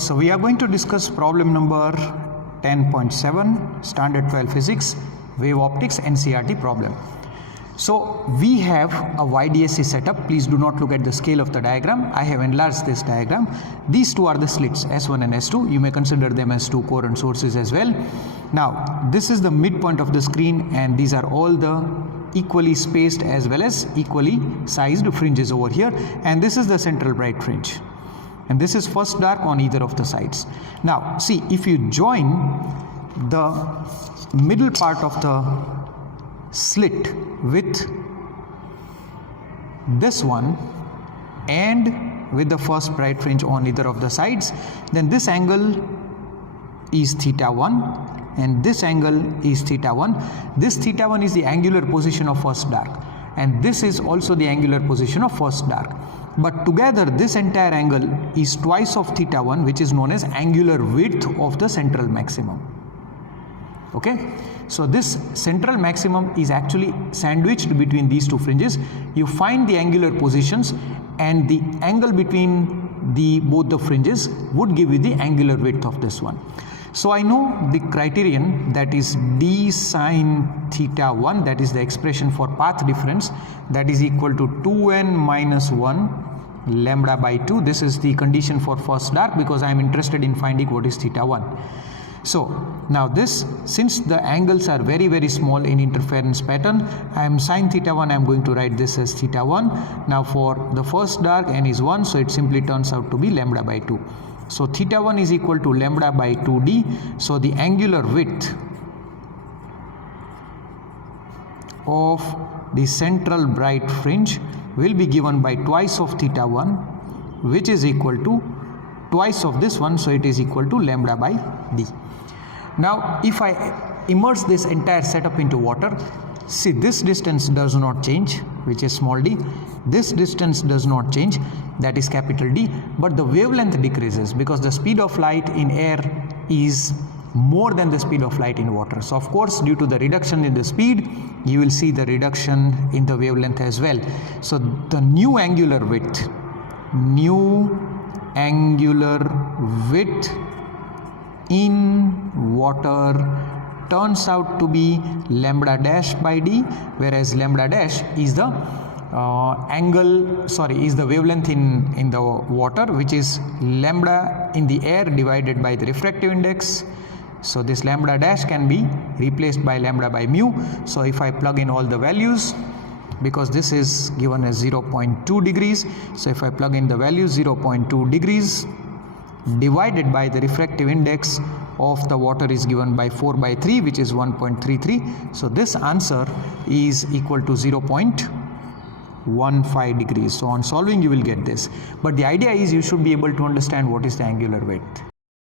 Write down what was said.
so we are going to discuss problem number 10.7, Standard 12 Physics, Wave Optics, Ncert problem. So we have a YDSE setup. Please do not look at the scale of the diagram. I have enlarged this diagram. These two are the slits, S1 and S2. You may consider them as two current sources as well. Now, this is the midpoint of the screen, and these are all the equally spaced as well as equally sized fringes over here, and this is the central bright fringe, and this is first dark on either of the sides. Now see, if you join the middle part of the slit with this one and with the first bright fringe on either of the sides, then this angle is θ1 and this angle is θ1. This θ1 is the angular position of first dark, and this is also the angular position of first dark, but together this entire angle is twice of θ1, which is known as angular width of the central maximum. Okay, so this central maximum is actually sandwiched between these two fringes. You find the angular positions, and the angle between both the fringes would give you the angular width of this one. So I know the criterion, that is d sine θ1, that is the expression for path difference, that is equal to 2n minus 1 lambda by 2. This is the condition for first dark, because I am interested in finding what is θ1. So now this, since the angles are very, very small in interference pattern, I am sine θ1, I am going to write this as θ1. Now for the first dark, n is 1, so it simply turns out to be lambda by 2. So θ1 is equal to lambda by 2d. So the angular width of the central bright fringe will be given by twice of θ1, which is equal to twice of this one, so it is equal to lambda by d. Now if I immerse this entire setup into water, see, this distance does not change, which is small d. This distance does not change, that is capital D, but the wavelength decreases because the speed of light in air is more than the speed of light in water. So of course, due to the reduction in the speed, you will see the reduction in the wavelength as well. So the new angular width in water turns out to be lambda dash by d, whereas lambda dash is the is the wavelength in the water, which is lambda in the air divided by the refractive index. So this lambda dash can be replaced by lambda by mu. So if I plug in all the values, because this is given as 0.2 degrees, so if I plug in the values, 0.2 degrees divided by the refractive index of the water is given by 4 by 3, which is 1.33. So this answer is equal to 0.15 degrees. So on solving you will get this, but the idea is you should be able to understand what is the angular width.